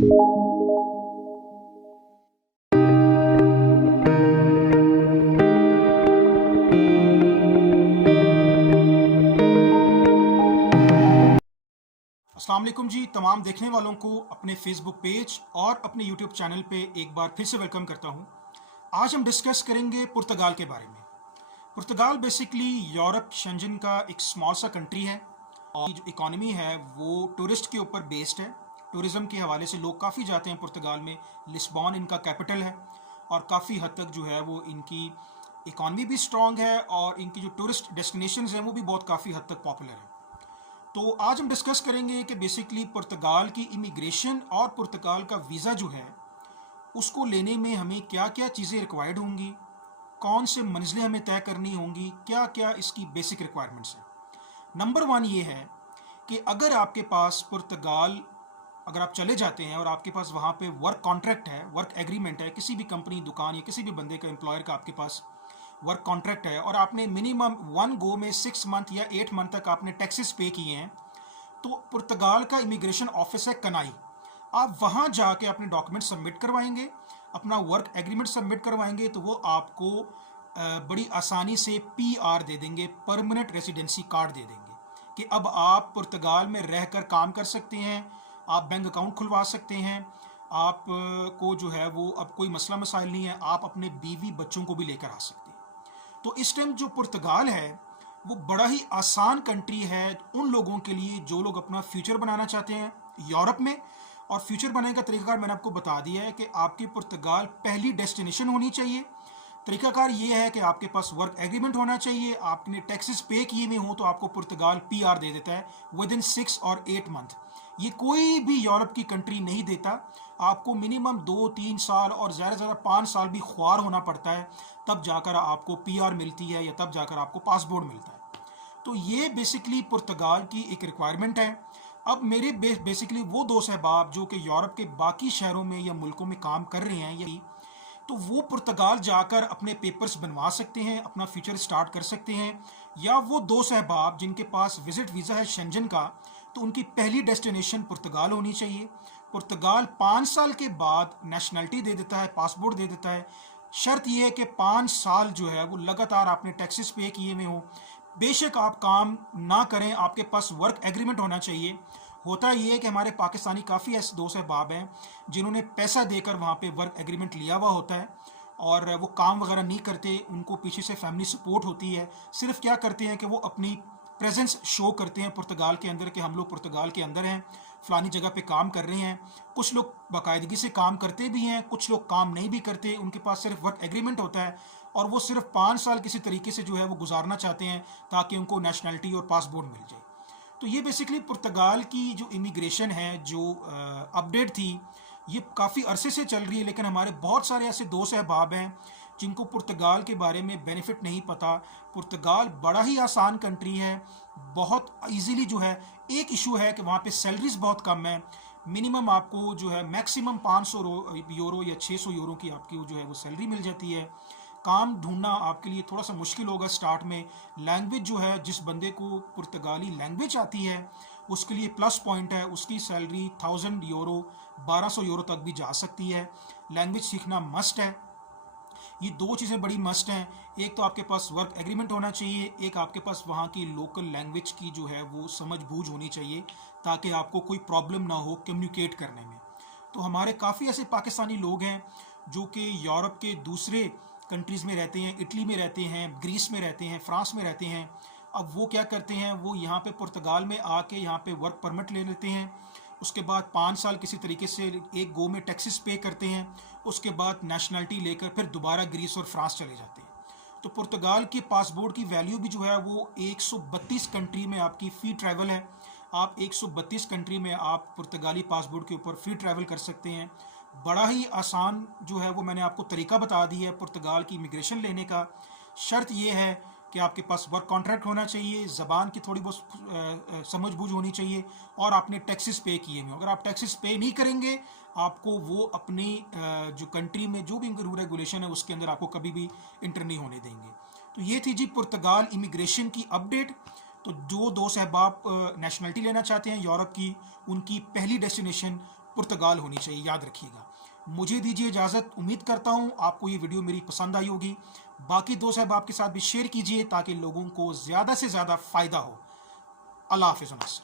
अस्सलाम वालेकुम जी, तमाम देखने वालों को अपने फेसबुक पेज और अपने यूट्यूब चैनल पे एक बार फिर से वेलकम करता हूँ। आज हम डिस्कस करेंगे पुर्तगाल के बारे में। पुर्तगाल बेसिकली यूरोप शेंजन का एक स्मॉल सा कंट्री है और जो इकोनॉमी है वो टूरिस्ट के ऊपर बेस्ड है। टूरिज़्म के हवाले से लोग काफ़ी जाते हैं पुर्तगाल में। लिस्बॉन इनका कैपिटल है और काफ़ी हद तक जो है वो इनकी इकॉनमी भी स्ट्रॉन्ग है और इनकी जो टूरिस्ट डेस्टिनेशंस हैं वो भी बहुत काफ़ी हद तक पॉपुलर है। तो आज हम डिस्कस करेंगे कि बेसिकली पुर्तगाल की इमिग्रेशन और पुर्तगाल का वीज़ा जो है उसको लेने में हमें क्या क्या चीज़ें रिक्वायर्ड होंगी, कौन से मंजिलें हमें तय करनी होंगी, क्या क्या इसकी बेसिक रिक्वायरमेंट्स हैं। नंबर वन ये है कि अगर आपके पास पुर्तगाल अगर आप चले जाते हैं और आपके पास वहाँ पे वर्क कॉन्ट्रैक्ट है, वर्क एग्रीमेंट है, किसी भी कंपनी, दुकान या किसी भी बंदे का, एम्प्लॉयर का आपके पास वर्क कॉन्ट्रैक्ट है और आपने मिनिमम वन गो में 6 मंथ या 8 मंथ तक आपने टैक्सेस पे किए हैं, तो पुर्तगाल का इमिग्रेशन ऑफिस है कनाई। आप वहाँ जाके अपने डॉक्यूमेंट सबमिट करवाएंगे, अपना वर्क एग्रीमेंट सबमिट करवाएंगे, तो वो आपको बड़ी आसानी से पीआर दे देंगे, परमानेंट रेसिडेंसी कार्ड दे देंगे कि अब आप पुर्तगाल में रहकर काम कर सकते हैं, आप बैंक अकाउंट खुलवा सकते हैं, आप को जो है वो अब कोई मसला मसाइल नहीं है, आप अपने बीवी बच्चों को भी लेकर आ सकते हैं। तो इस टाइम जो पुर्तगाल है वो बड़ा ही आसान कंट्री है उन लोगों के लिए जो लोग अपना फ्यूचर बनाना चाहते हैं यूरोप में। और फ्यूचर बनाने का तरीकाकार मैंने आपको बता दिया है कि आपकी पुर्तगाल पहली डेस्टिनेशन होनी चाहिए। तरीकाकार ये है कि आपके पास वर्क एग्रीमेंट होना चाहिए, आपने टैक्सेस पे किए हुए हों तो आपको पुर्तगाल पीआर दे देता है विद इन 6 और 8 मंथ। ये कोई भी यूरोप की कंट्री नहीं देता। आपको मिनिमम 2-3 साल और ज़्यादा से ज़्यादा 5 साल भी ख्वार होना पड़ता है, तब जाकर आपको पीआर मिलती है या तब जाकर आपको पासपोर्ट मिलता है। तो ये बेसिकली पुर्तगाल की एक रिक्वायरमेंट है। अब मेरे बेसिकली वो दोस्त अहबाब जो कि यूरोप के बाकी शहरों में या मुल्कों में काम कर रहे हैं यही, तो वो पुर्तगाल जाकर अपने पेपर्स बनवा सकते हैं, अपना फ्यूचर स्टार्ट कर सकते हैं। या वो दोस्त अहबाब जिनके पास विजिट वीज़ा है शेंजन का, तो उनकी पहली डेस्टिनेशन पुर्तगाल होनी चाहिए। पुर्तगाल 5 साल के बाद नेशनलिटी दे देता है, पासपोर्ट दे देता है। शर्त यह है कि 5 साल जो है वो लगातार आपने टैक्सेस पे किए हुए हों। बेशक आप काम ना करें, आपके पास वर्क एग्रीमेंट होना चाहिए। होता ये है कि हमारे पाकिस्तानी काफ़ी ऐसे दोस्त अहबाब हैं जिन्होंने पैसा देकर वहाँ पे वर्क एग्रीमेंट लिया हुआ होता है और वो काम वगैरह नहीं करते, उनको पीछे से फैमिली सपोर्ट होती है। सिर्फ क्या करते हैं कि वो अपनी प्रेजेंस शो करते हैं पुर्तगाल के अंदर कि हम लोग पुर्तगाल के अंदर हैं, फ़लानी जगह पे काम कर रहे हैं। कुछ लोग बाकायदगी से काम करते भी हैं, कुछ लोग काम नहीं भी करते, उनके पास सिर्फ वर्क एग्रीमेंट होता है और वो सिर्फ 5 साल किसी तरीके से जो है वो गुजारना चाहते हैं ताकि उनको नेशनलिटी और पासपोर्ट मिल जाए। तो ये बेसिकली पुर्तगाल की जो इमिग्रेशन है, जो अपडेट थी, ये काफ़ी अरसे से चल रही है, लेकिन हमारे बहुत सारे ऐसे दोस्त अहबाब हैं जिनको पुर्तगाल के बारे में बेनिफिट नहीं पता। पुर्तगाल बड़ा ही आसान कंट्री है, बहुत इजीली जो है। एक इशू है कि वहाँ पे सैलरीज बहुत कम है। मिनिमम आपको जो है मैक्सिमम 500 यूरो या 600 यूरो की आपकी जो है वो सैलरी मिल जाती है। काम ढूंढना आपके लिए थोड़ा सा मुश्किल होगा स्टार्ट में। लैंग्वेज जो है, जिस बंदे को पुर्तगाली लैंग्वेज आती है उसके लिए प्लस पॉइंट है, उसकी सैलरी 1000 यूरो 1200 यूरो तक भी जा सकती है। लैंग्वेज सीखना मस्ट है। ये दो चीज़ें बड़ी मस्ट हैं। एक तो आपके पास वर्क एग्रीमेंट होना चाहिए, एक आपके पास वहाँ की लोकल लैंग्वेज की जो है वो समझ बूझ होनी चाहिए ताकि आपको कोई प्रॉब्लम ना हो कम्युनिकेट करने में। तो हमारे काफ़ी ऐसे पाकिस्तानी लोग हैं जो कि यूरोप के दूसरे कंट्रीज़ में रहते हैं, इटली में रहते हैं, ग्रीस में रहते हैं, फ्रांस में रहते हैं। अब वो क्या करते हैं, वो यहाँ पे पुर्तगाल में आके यहाँ पे वर्क परमिट ले लेते हैं। उसके बाद 5 साल किसी तरीके से एक गो में टैक्सेस पे करते हैं। उसके बाद नेशनलिटी लेकर फिर दोबारा ग्रीस और फ्रांस चले जाते हैं। तो पुर्तगाल की पासपोर्ट की वैल्यू भी जो है वो 132 कंट्री में आपकी फ़्री ट्रैवल है। आप 132 कंट्री में आप पुर्तगाली पासपोर्ट के ऊपर फ्री ट्रैवल कर सकते हैं। बड़ा ही आसान जो है वो मैंने आपको तरीका बता दिया है पुर्तगाल की इमिग्रेशन लेने का। शर्त ये है कि आपके पास वर्क कॉन्ट्रैक्ट होना चाहिए, ज़बान की थोड़ी बहुत समझ बूझ होनी चाहिए और आपने टैक्सेस पे किए हुए। अगर आप टैक्सेस पे नहीं करेंगे, आपको वो अपनी जो कंट्री में जो भी रूल रेगुलेशन है उसके अंदर आपको कभी भी इंटर नहीं होने देंगे। तो ये थी जी पुर्तगाल इमिग्रेशन की अपडेट। तो जो दो सहबाब नेशनलिटी लेना चाहते हैं यूरोप की, उनकी पहली डेस्टिनेशन पुर्तगाल होनी चाहिए, याद रखिएगा। मुझे दीजिए इजाज़त। उम्मीद करता हूँ आपको ये वीडियो मेरी पसंद आई होगी। बाकी दोस्त अहबाब के साथ भी शेयर कीजिए ताकि लोगों को ज़्यादा से ज़्यादा फ़ायदा हो। अल्लाह हाफ़िज़।